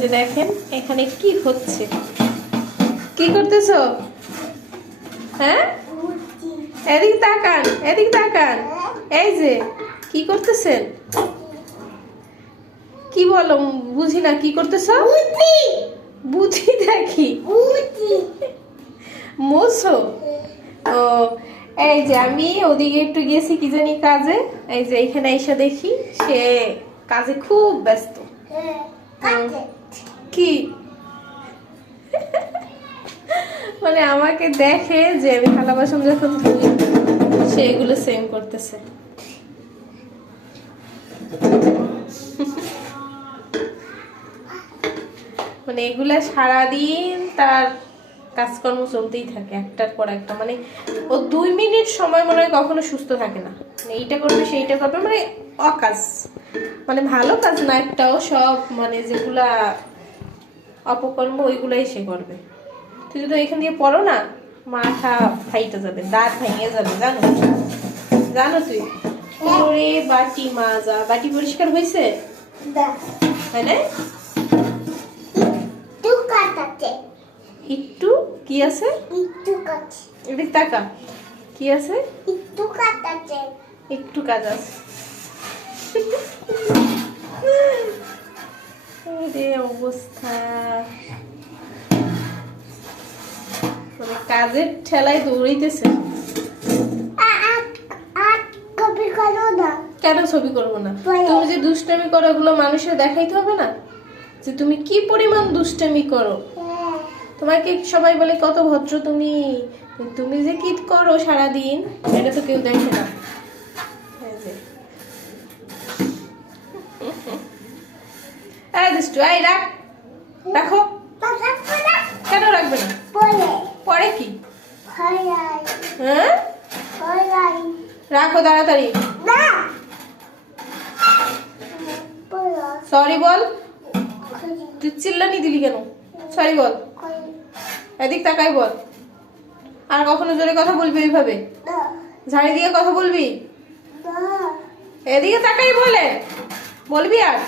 যে দেখেন এখানে কি হচ্ছে, কি করতেছো? হ্যাঁ, এদিক তাকান, এদিক তাকান। এই যে কি করতেছেন? কি বলো, বুঝি না, কি করতেছো? বুঝি দেখি মুছো। ও, এই যে আমি ওদিকে একটু গেছি কি জানি কাজে, এই যে এখানে এসে দেখি সে কাজে খুব ব্যস্ত। কি মানে আমাকে দেখে যে আমি থালা বাসন যখন ধুই সে এগুলো সেম করতেছে। মানে এগুলা সারাদিন তার কাজকর্ম চলতেই থাকে একটার পর একটা। মানে ও 2 মিনিট সময় মনে হয় কখনো সুস্থ থাকে না, মানে এইটা করবে সেইটা করবে, মানে অকাজ, মানে ভালো কাজ না একটাও, সব মানে যেগুলা অপকর্ম ওইগুলাই সে করবে। তুই যদি এখান দিয়ে পড়ো না মাথা ফাইটে যাবে, দাঁত ভেঙে যাবে, জানো? জানো তুই? ওরে বাটি মাজা, বাটি পরিষ্কার হয়েছে? তাই না? একটু কি আছে? এদিক তাকা, কি আছে? একটু কাজ আছে। অবস্থা, মানে কাজের ঠেলায় দৌড়াইতেছে। কেন ছবি করবো না? তুমি যে দুষ্টামি করো ওগুলো মানুষের দেখাইতে হবে না যে তুমি কি পরিমাণ দুষ্টামি করো? তোমাকে সবাই বলে কত ভদ্র তুমি, তুমি যে কি করো সারাদিন এটা তো কেউ দেখে না। এই দুষ্টু, এই রাখ, রাখো। কেন রাখবে না? পরে কি? হ্যাঁ, রাখো তাড়াতাড়ি। সরি বল। তুই চিল্লানি দিলি কেন? সরি বল। এদিক তাকাই বল। আর কখনো জোরে কথা বলবি এইভাবে? ঝাড়ি দিয়ে কথা বলবি? এদিকে তাকাই বলে বলবি আর?